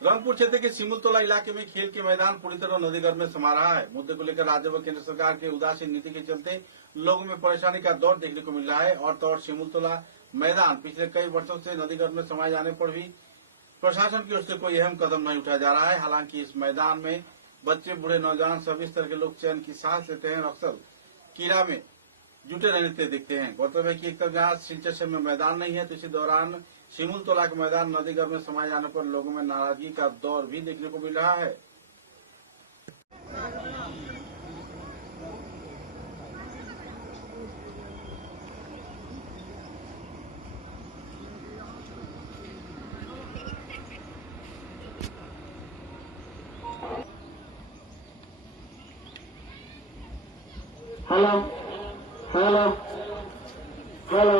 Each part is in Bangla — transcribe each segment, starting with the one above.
रंगपुर क्षेत्र के सिमुलतोला इलाके में खेल के मैदान पूरी तरह नदीगर्भ में समा रहा है। मुद्दे को लेकर राज्य व केंद्र सरकार के उदासीन नीति के चलते लोगों में परेशानी का दौर देखने को मिल रहा है। और तो और सिमुलतोला मैदान पिछले कई वर्षों से नदीगर्भ में समाये जाने पर भी प्रशासन की ओर से कोई अहम कदम नहीं उठाया जा रहा है। हालांकि इस मैदान में बच्चे, बूढ़े, नौजवान सभी स्तर के लोग चैन की सांस लेते हैं और अक्सर कीड़ा में जुटे रहते दिखते हैं। गौरतलब है कि एक तरफ जहाँ सिंचाई में मैदान नहीं है, तो इसी दौरान सिमुलतोला के मैदान नदीगर्भ में समाये जाने पर लोगों में नाराजगी का दौर भी देखने को मिल रहा है। Hello hello hello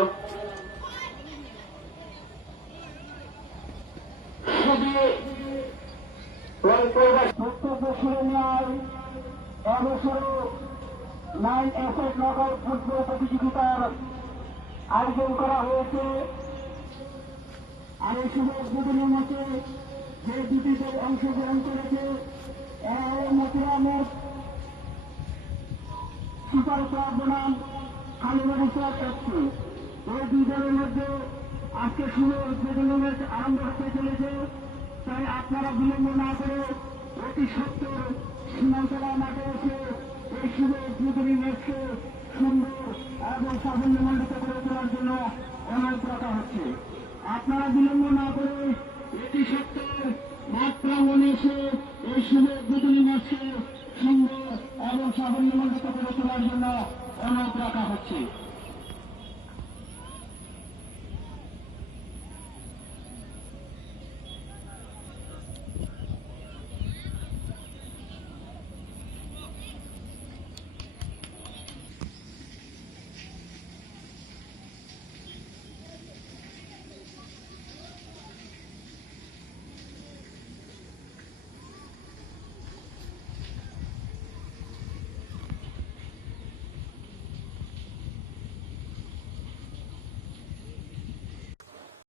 nine FS knockout football প্রতিযোগিতার আয়োজন করা হয়েছে। আর এই শুভ উদ্বোধনের মধ্যে যে দুটি দল অংশগ্রহণ করেছে, এর মধ্যে আমার সুপার ক্লাব বনাম কালীবাড়ি ক্লাব এফসি, এই দুই দলের মধ্যে আজকে শুভ উদ্বোধনের ম্যাচ আরম্ভ হতে চলেছে। তাই আপনারা বিলম্ব না করে অতি সত্তর সীমান্তলা মাঠে এসে এই শুভ উদ্বোধনী ম্যাচকে সুন্দর এবং সাফল্যমণ্ডিত করে তোলার জন্য অনুরোধ রাখা হচ্ছে। আপনারা বিলম্ব না করে অতি সত্তর মাঠ প্রাঙ্গণে এসে এই শুভ উদ্বোধনী ম্যাচকে সুন্দর এবং সাফল্যমণ্ডিত করে তোলার জন্য অনুরোধ রাখা হচ্ছে।